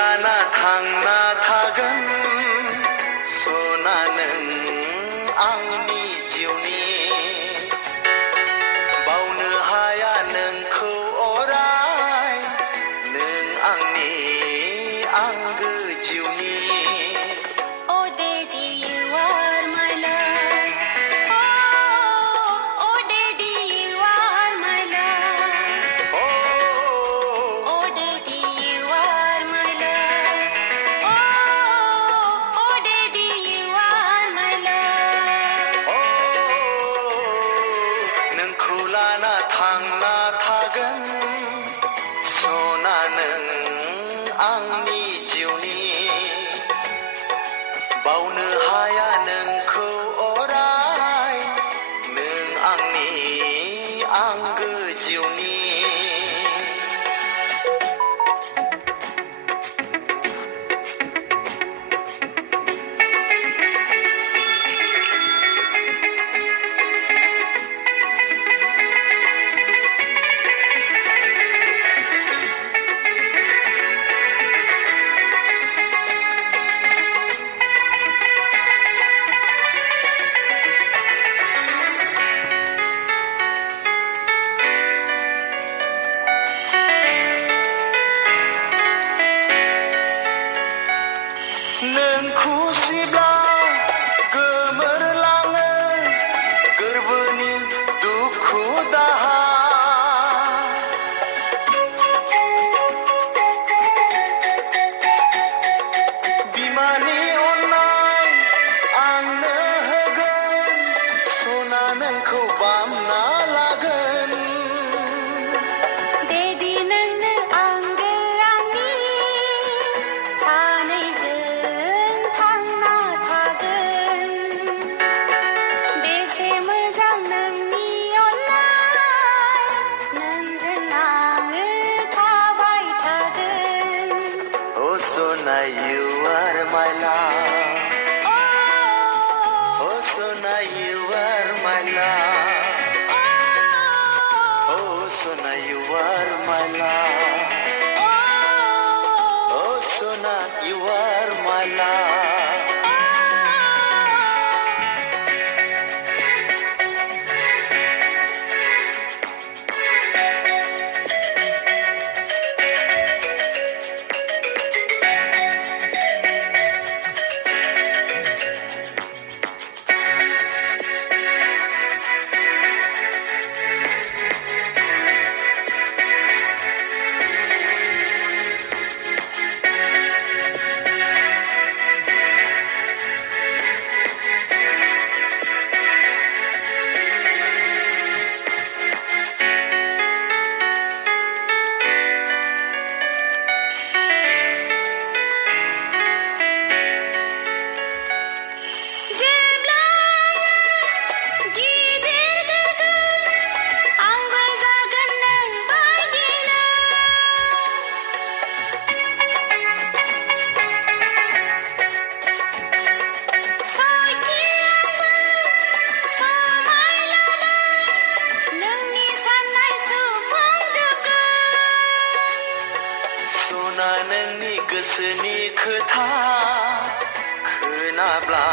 लाना थांना थागोन सना नों आंनि जिउनि बावनो हाया नोंखौ अराय नों आंनि आंगो जिउनि Oh Daddy, you are my love. Oh Daddy, you are my love. Oh Daddy, you are my love. Oh Daddy, you are my love. नोंखौ लाना थांना थागोन सना नों आंनि जिउनि बावनो हाया नोंखौ अराय नों आंनि आंगो जिउनि नों खुसिब्ला गोमोरलाङो गोरबोनि दुखु दाहा बिमानि अननाय आंनो होगोन सना नोंखौ बामना लागोन Daddy, नोंनो आंगो आंनि सानैजों थांना थागोन बेसे मोजां नोंनि अननाय नोंजों आङो थाबाय थागोन Oh Sona you are my love Oh Sona you are my love Oh Sona you are my love Oh Sona you are my love जेब्लानो गिदिर देरगोन आंबो जागोन नों बायदिनो सयथिंबो समायलानाय नोंनि साननाय सुफुंजोबगोन सना नोंनि गोसोनि खोथा खोनाब्ला